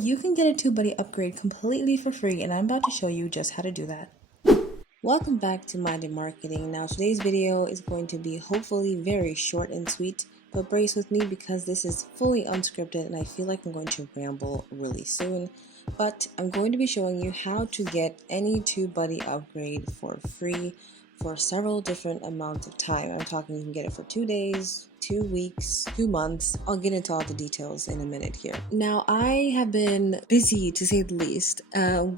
You can get a Tubebuddy upgrade completely for free, and I'm about to show you just how to do that. Welcome back to Minded Marketing. Now today's video is going to be hopefully very short and sweet, but brace with me because this is fully unscripted and I feel like I'm going to ramble really soon. But I'm going to be showing you how to get any Tubebuddy upgrade for free for several different amounts of time. I'm talking you can get it for 2 days, 2 weeks, 2 months. I'll get into all the details in a minute here. Now, I have been busy to say the least,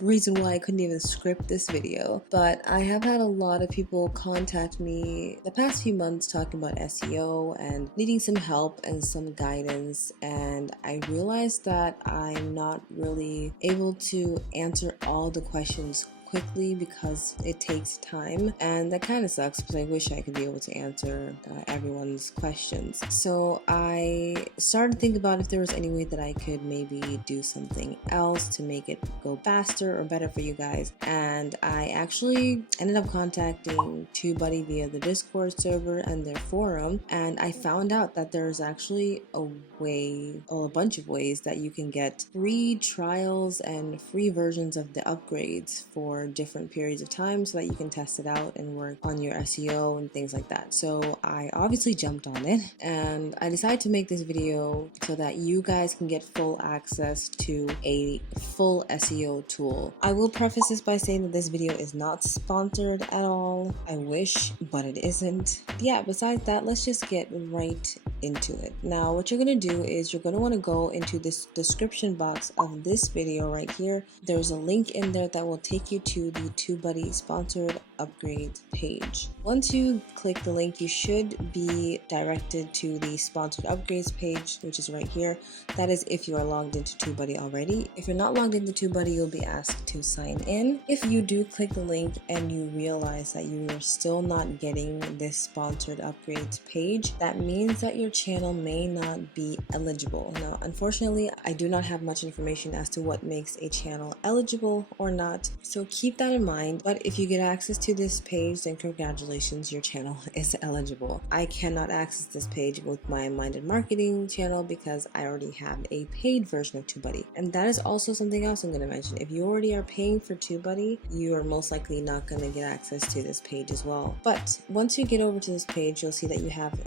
reason why I couldn't even script this video, but I have had a lot of people contact me the past few months talking about SEO and needing some help and some guidance, and I realized that I'm not really able to answer all the questions quickly because it takes time, and that kind of sucks because I wish I could be able to answer everyone's questions. So I started thinking about if there was any way that I could maybe do something else to make it go faster or better for you guys, and I actually ended up contacting Tubebuddy via the Discord server and their forum, and I found out that there's actually a bunch of ways that you can get free trials and free versions of the upgrades for different periods of time so that you can test it out and work on your SEO and things like that. So I obviously jumped on it, and I decided to make this video so that you guys can get full access to a full SEO tool. I will preface this by saying that this video is not sponsored at all. I wish, but it isn't. Yeah, besides that, let's just get right into it. Now, what you're going to do is you're going to want to go into this description box of this video right here. There's a link in there that will take you to the Tubebuddy sponsored upgrades page. Once you click the link, you should be directed to the sponsored upgrades page, which is right here. That is if you are logged into Tubebuddy already. If you're not logged into Tubebuddy, you'll be asked to sign in. If you do click the link and you realize that you are still not getting this sponsored upgrades page, that means that your channel may not be eligible. Now, unfortunately, I do not have much information as to what makes a channel eligible or not, so keep that in mind. But if you get access to this page, then congratulations, your channel is eligible. I cannot access this page with my Minded Marketing channel because I already have a paid version of Tubebuddy, and that is also something else I'm going to mention. If you already are paying for Tubebuddy, you are most likely not going to get access to this page as well. But once you get over to this page, you'll see that you have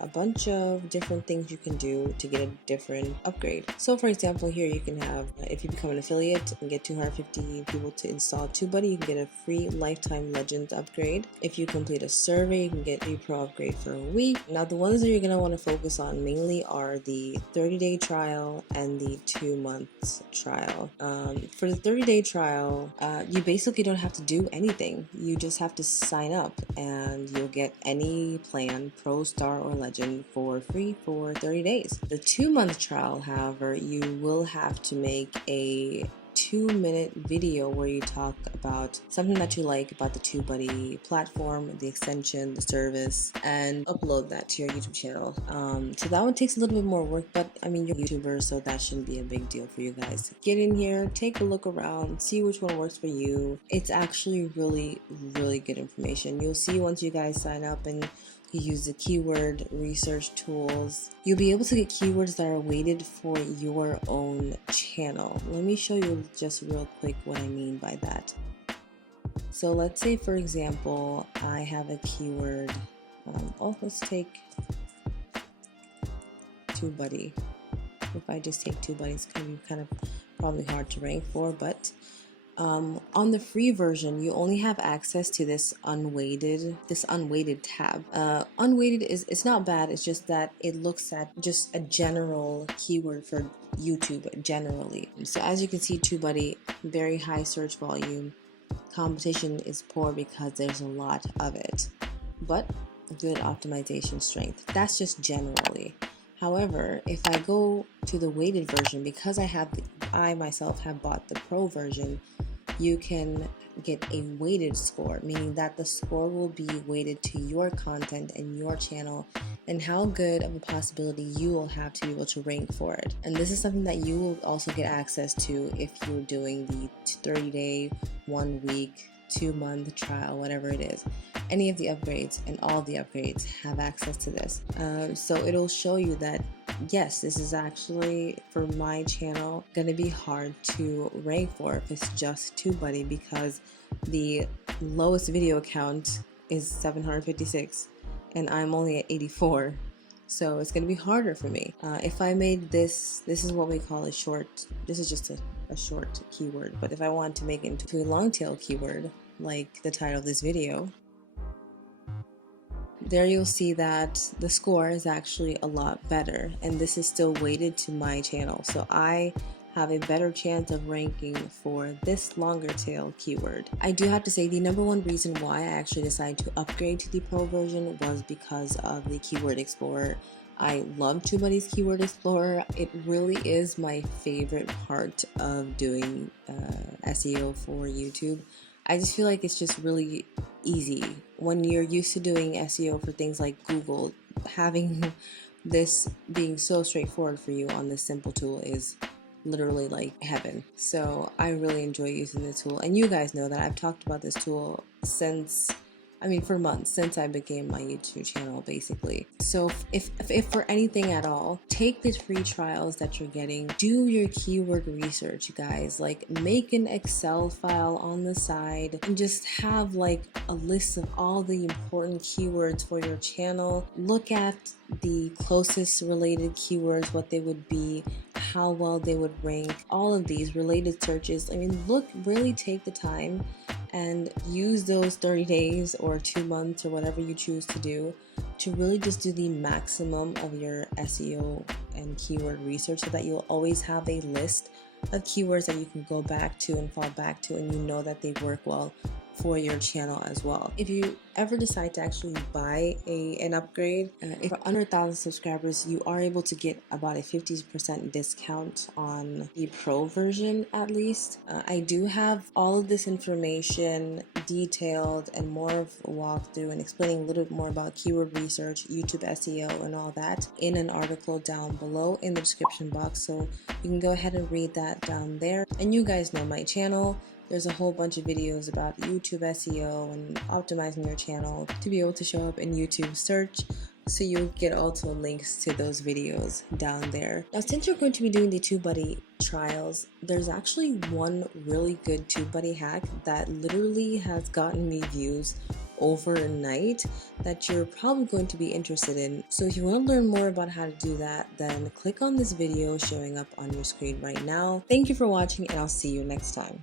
a bunch of different things you can do to get a different upgrade. So for example, here you can have, if you become an affiliate and get 250 people to install Tubebuddy, you can get a free lifetime legend upgrade. If you complete a survey, you can get a pro upgrade for a week. Now, the ones that you're going to want to focus on mainly are the 30-day trial and the 2 months trial. For the 30-day trial, you basically don't have to do anything. You just have to sign up and you'll get any plan, pro, star, or legend for free for 30 days. The 2-month trial, however, you will have to make a 2-minute video where you talk about something that you like about the Tubebuddy platform, the extension, the service, and upload that to your YouTube channel. So that one takes a little bit more work, but I mean, you're a YouTuber, so that shouldn't be a big deal for you guys. Get in here, take a look around, see which one works for you. It's actually really good information. You'll see once you guys sign up and you use the keyword research tools, you'll be able to get keywords that are weighted for your own channel. Let me show you just real quick what I mean by that. So let's say, for example, I have a keyword. Let's take Tubebuddy. If I just take Tubebuddy, it's going to be kind of probably hard to rank for, but on the free version, you only have access to this unweighted tab. Unweighted it's not bad, it's just that it looks at just a general keyword for YouTube generally. So as you can see, Tubebuddy, very high search volume. Competition is poor because there's a lot of it, but good optimization strength. That's just generally. However, if I go to the weighted version, because I myself have bought the pro version, you can get a weighted score, meaning that the score will be weighted to your content and your channel and how good of a possibility you will have to be able to rank for it. And this is something that you will also get access to if you're doing the 30-day, 1 week, 2-month trial, whatever it is. Any of the upgrades and all the upgrades have access to this. So it'll show you that yes, this is actually for my channel gonna be hard to rank for if it's just TubeBuddy, because the lowest video count is 756 and I'm only at 84. So it's gonna be harder for me. If I made this is what we call a short, this is just a short keyword, but if I want to make it into a long tail keyword, like the title of this video, there you'll see that the score is actually a lot better, and this is still weighted to my channel, so I have a better chance of ranking for this longer tail keyword. I do have to say the number one reason why I actually decided to upgrade to the pro version was because of the Keyword Explorer. I love TubeBuddy's Keyword Explorer. It really is my favorite part of doing SEO for YouTube. I just feel like it's just really easy. When you're used to doing SEO for things like Google, having this being so straightforward for you on this simple tool is literally like heaven. So I really enjoy using the tool, and you guys know that I've talked about this tool since, I mean, for months, since I began my YouTube channel, basically. So if for anything at all, take the free trials that you're getting, do your keyword research, you guys. Like, make an Excel file on the side and just have like a list of all the important keywords for your channel. Look at the closest related keywords, what they would be, how well they would rank, all of these related searches. I mean, look, really take the time and use those 30 days or 2 months or whatever you choose to do to really just do the maximum of your SEO and keyword research, so that you'll always have a list of keywords that you can go back to and fall back to, and you know that they work well for your channel as well. If you ever decide to actually buy an upgrade, if you're under 1,000 subscribers, you are able to get about a 50% discount on the pro version at least. I do have all of this information detailed and more of a walkthrough and explaining a little bit more about keyword research, YouTube SEO, and all that in an article down below in the description box, so you can go ahead and read that down there. And you guys know my channel. There's a whole bunch of videos about YouTube SEO and optimizing your channel to be able to show up in YouTube search, so you'll get also links to those videos down there. Now, since you're going to be doing the TubeBuddy trials, there's actually one really good TubeBuddy hack that literally has gotten me views overnight that you're probably going to be interested in. So if you want to learn more about how to do that, then click on this video showing up on your screen right now. Thank you for watching, and I'll see you next time.